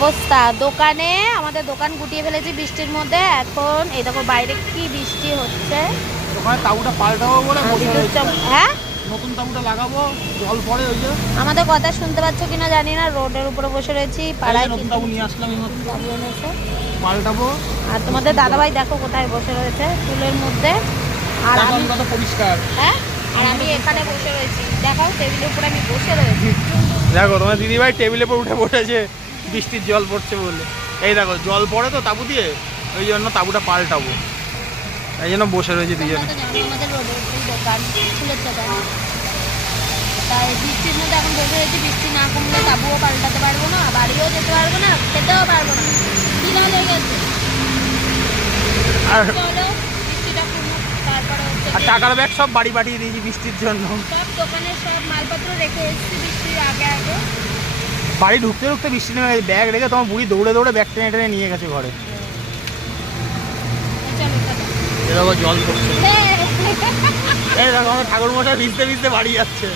অবস্থা দোকানে, আমাদের দোকান গুটিয়ে ফেলেছি বৃষ্টির মধ্যে। এখন এই দেখো বাইরে কি বৃষ্টি হচ্ছে। ওখানে তাবুটা পাল্টাবো বলে হ্যাঁ নতুন তাবুটা লাগাবো, জল পড়ে ওই যে। আমাদের কথা শুনতে পাচ্ছ কিনা জানি না, রোডের উপরে বসে রয়েছি পাড়ায়। নতুন তাবু নিয়ে আসলাম তাবু এনেছে, পাল্টাবো। আর তোমাদের দাদাভাই দেখো কোথায় বসে রয়েছে, চুলের মধ্যে। আর আমি কত পরিষ্কার। হ্যাঁ, আর আমি এখানে বসে রয়েছি, দেখাও টেবিলের উপরে আমি বসে রয়েছি। দেখো তোমার দিদিভাই টেবিলের উপর উঠে বসেছে বৃষ্টির জল পড়ছে বলে। এই দেখো জল পড়ে তো তাবু দিয়ে, ওই জন্য তাবুটা পাল্টাবো, এই জন্য বসে রয়েছে দুজনে। আমাদের রোডের উপরেই দোকান, ফুলের দোকান। তাই বৃষ্টির মধ্যে এখন বসে রয়েছি, বৃষ্টি না কমলে তাবুও পাল্টাতে পারবো না, বাড়িও যেতে পারবো না, খেতেও পারবো না, কিনা হয়ে গেছে। আর চলো বৃষ্টিটা কমুক, তারপরে হচ্ছে আর টাকার ব্যাগ সব বাড়ি পাঠিয়ে দিয়েছি বৃষ্টির জন্য। সব দোকানের সব মালপত্র রেখে এসেছি বৃষ্টির আগে আগে। বাড়ি ঢুকতে ঢুকতে বৃষ্টি নেমে গেছে, ব্যাগ রেখে তোমার বুড়ি দৌড়ে দৌড়ে ব্যাগ টেনে টেনে নিয়ে গেছে ঘরে। চলো এরকম জল পড়ছে। এই দেখো আমার ঠাকুর মশাই ভিজতে ভিজতে বাড়ি যাচ্ছে।